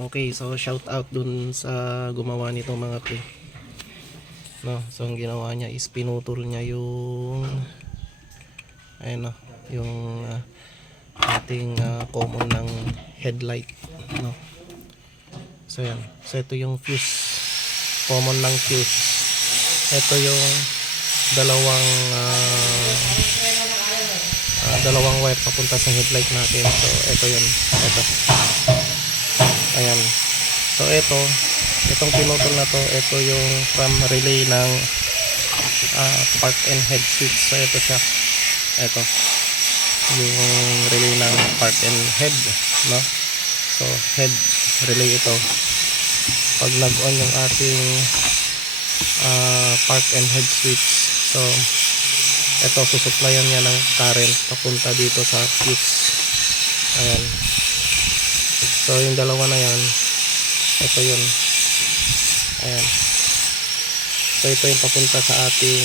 Okay, so shout out dun sa gumawa nitong mga pre. No, so ang ginawa niya is pinutol niya yung ayun no, yung ating common ng headlight, no. So yan. So ito yung fuse. Common ng fuse. Ito yung dalawang dalawang wire papunta sa headlight natin. So ito yun. Ito. Ayan. So itong pinutol na to, ito yung from relay ng park and head switch. So ito siya. Ito. Yung relay ng park and head, no? So head relay ito. Pag nag-on yung ating park and head switch, so ito susuplayan niya ng current papunta dito sa fuse. Ayan. So yung dalawa na yan, ito yun. Ayan. So ito yung papunta sa ating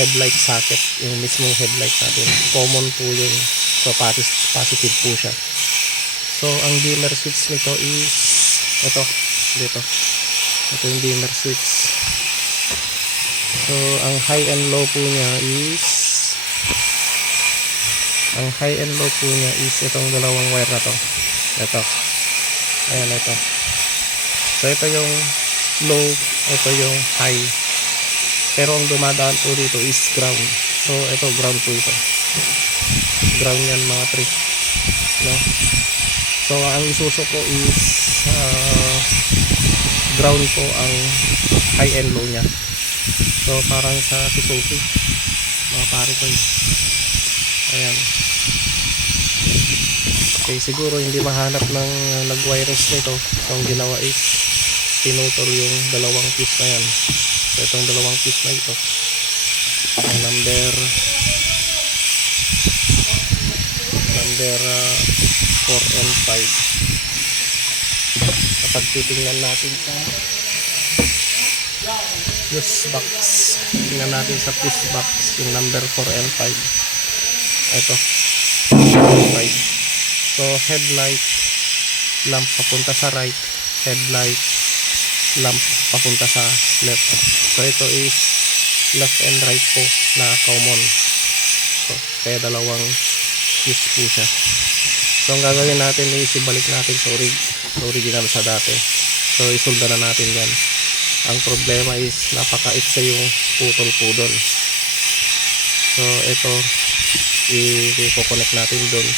headlight socket, yung mismong headlight natin. Common po yun. So positive po siya. So ang dimmer switch nito is ito, dito. Ito yung dimmer switch. So ang high and low po niya is itong dalawang wire na to. Ito. Ayan, ito. So ito yung low, ito yung high. Pero ang dumadaan po dito is ground. So ito ground po ito. Ground yan mga pre. No? So ang isuso ko is ground po ang high and low nya. So parang sa Suzuki mga pare ko. Ayan. Okay, siguro hindi mahanap ng nag-wires nito. So ang ginawa is pinutol yung dalawang fuse na yan. So itong dalawang fuse na ito, ang number 4 and 5. Kapag titingnan natin sa fuse box, tingnan natin sa fuse box yung number 4 and 5. Ito 5. So headlight lamp papunta sa right, headlight lamp papunta sa left. So ito is left and right po na common. So kaya dalawang fuse po siya. So ang gagawin natin is ibalik natin sa original sa dati. So isulda na natin yan. Ang problema is napaka-itsa yung putol po doon. So ito i-connect natin doon,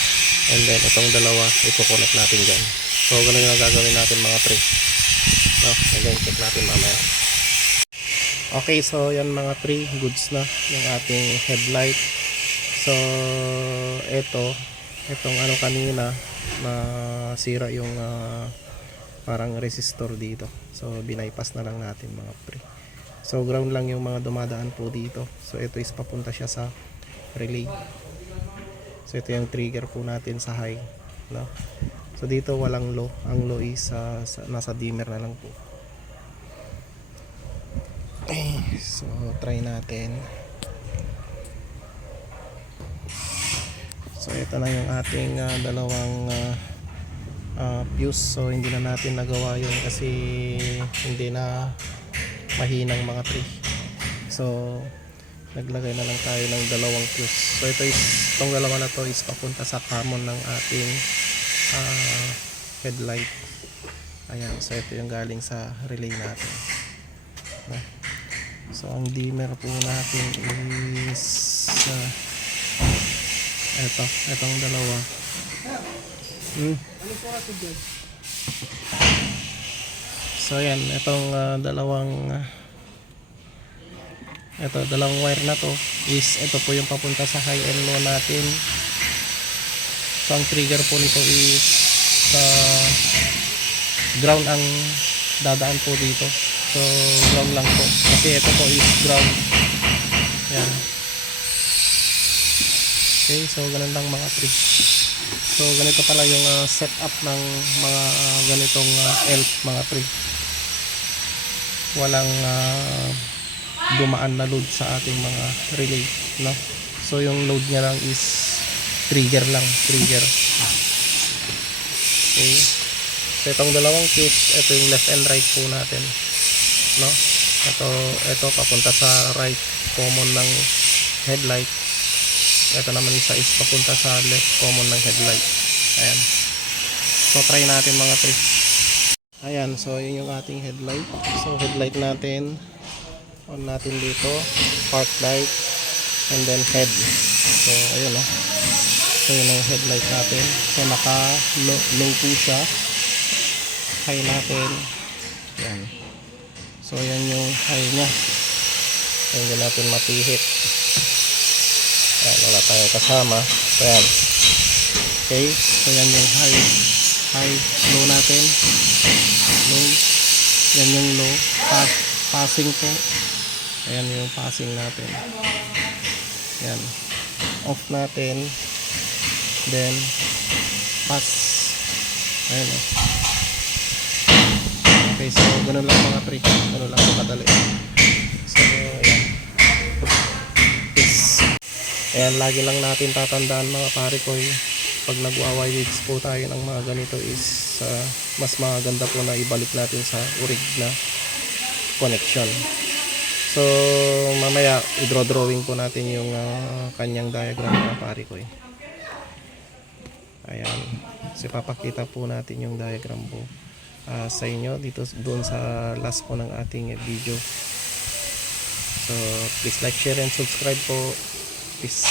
and then itong dalawa i-connect natin dyan. So ganun yung gagawin natin mga pre, no? And then check natin mamaya. Okay, so yan mga pre, goods na yung ating headlight. So itong ano kanina nasira yung parang resistor dito. So binaypass na lang natin mga pre. So ground lang yung mga dumadaan po dito. So ito is papunta siya sa relay. So ito yung trigger po natin sa high, no? So dito walang low. Ang low is nasa dimmer na lang po. Okay, so try natin. So ito na yung ating dalawang fuse. So hindi na natin nagawa yun kasi hindi na mahinang mga tree. So naglagay na lang tayo ng dalawang fuse. So itong dalawa na to is papunta sa common ng ating headlight. Ayan, so ito yung galing sa relay natin. So ang dimmer po natin is itong dalawa. So ayan, itong dalawang wire na to is ito po yung papunta sa high and low natin. So ang trigger po nito is ground ang dadaan po dito. So ground lang po kasi ito po is ground. Yan. Okay, so ganun lang mga tree. So ganito pala yung setup ng mga ganitong elf mga tree. Walang dumaan na load sa ating mga relay, no? So yung load niya lang is trigger lang, trigger. Okay. So itong dalawang fuse, ito yung left and right po natin, no? Ito papunta sa right common ng headlight. Ito naman isa is papunta sa left common ng headlight. Ayan. So try natin mga pre. Ayan, so yun yung ating headlight. So headlight natin, on natin dito, park light, and then head. So ayun, no? So yun ang headlight natin. So naka low po siya. High natin. Yan. So yan yung high nya. So hindi natin mapihit. Ayan, wala tayo kasama. So yan. Okay. So yan yung high, low natin. Low. Yan yung low. Passing po. Ayan yung passing natin. Yan. Off natin. Then pass. Ayan, o. Okay, so ganun lang mga pre. Ganun lang kadali. So ayan. Peace. Ayan, lagi lang natin tatandaan mga pare ko, pag nagwa-wides po tayo ng mga ganito is mas maganda po na ibalik natin sa orig na connection. So mamaya i-drawing po natin yung kanyang diagram mga pare ko. Ayan, so papakita po natin yung diagram po sa inyo dito doon sa last po ng ating video. So please like, share and subscribe po. Peace.